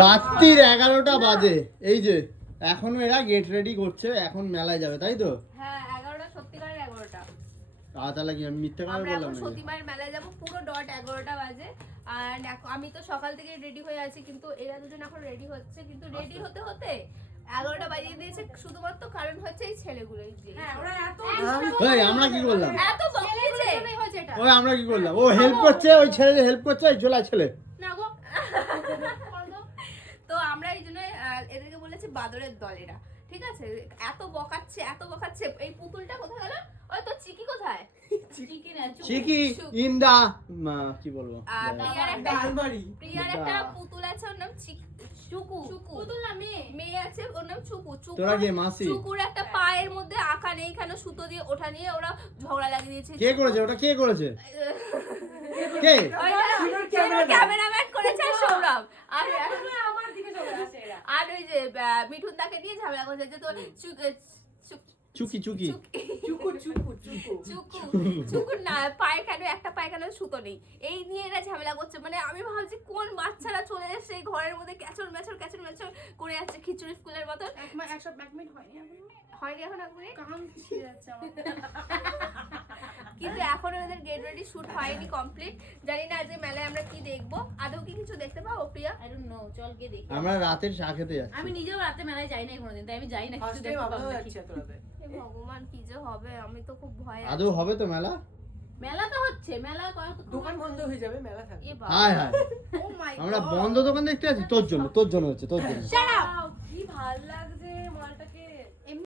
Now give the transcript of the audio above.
রাত্রির 11টা বাজে, এই যে এখনো এরা গেট রেডি করছে, এখন মেলায় যাবে তাই তো? হ্যাঁ 11টা, সত্যিকারের 11টা। তাহলে কি আমি মিথ্যা কথা আমরা বললাম এখন নাকি? সতীমায়ের মেলায় যাব, পুরো ডট 11টা বাজে। আর আমি তো সকাল থেকে রেডি হয়ে আছি, কিন্তু এরা দুজন এখন রেডি হচ্ছে, কিন্তু রেডি হতে হতে 11টা বাজিয়ে দিয়েছে, শুধুমাত্র কারণ হচ্ছে এই ছেলেগুলোই। হ্যাঁ ওরা এত ওই আমরা কি করলাম? এত বকেছে। হয়েছে এটা ওই আমরা কি করলাম? ও হেল্প করছে, ওই ছেলে হেল্প করছে, এই চলে ছেলে। না গো তো আমরা এই জন্য এদেরকে বলেছি বাদরের দল এরা, ঠিক আছে? এত বকাচ্ছে, এত বকাচ্ছে। এই পুতুলটা কোথায় গেল? ওই তো চিকি কোথায়? চিকি না চিকি ইন দা কি বলবো? প্রিয়ার একটা পুতুল আছে, ওর নাম চুকু। পুতুল না মেয়ে আছে, ওর নাম চুকু। তোরা কে মাসি? চুকুর একটা পায়ের মধ্যে আঁকা নেই, এখানে সুতো দিয়ে ওঠা নিয়ে ওরা ঝগড়া লাগিয়ে দিয়েছে। কে করেছে ওটা? কে করেছে? কে? ক্যামেরাম্যান করেছে আর সৌরভ। আর আমার দিকে চলে আসে এরা আর ওই যে মিঠুন দাকে নিয়ে ঝামেলা করছে যে তোর চুকি চুকি চুকুর না পায়ে কেন, একটা পায়ে কেন সুতো নেই, এই নিয়ে এরা ঝামেলা করছে। মানে আমি ভাবছি কোন বাচ্চারা চলে এসেছে এই ঘরের মধ্যে ক্যাচর ম্যাচর করে যাচ্ছে, খিচুড়ি স্কুলের মতো। এক মিনিট হয়নি এখন আপনি কাম ছিঁড়ে যাচ্ছে আমার কিন্তু এখনো ওদের গেট রেডি শুট হয়নি কমপ্লিট। জানি না আজকে মেলায় আমরা কি দেখবো, আদৌ কি কিছু দেখতে পাবো প্রিয়া? আই ডোন্ট নো, চল গিয়ে দেখি। আমরা রাতের চা খেতে যাচ্ছি। আমি নিজেও রাতে মেলায় যাই নাই কোনোদিন, তাই আমি জানি না কিছু দেখতে পাবো নাকি। হে ভগবান, কি যে হবে, আমি তো খুব ভয় আছি। আদৌ হবে তো মেলা? মেলা তো হচ্ছে, মেলা কত দোকান বন্ধ হয়ে যাবে, মেলা থাকবে। এ বাবা, হায় হায়, ও মাই গড, আমরা বন্ধ দোকান দেখতে যাচ্ছি তোর জন্য হচ্ছে তোর জন্য। Shut up. কি ভালো লাগে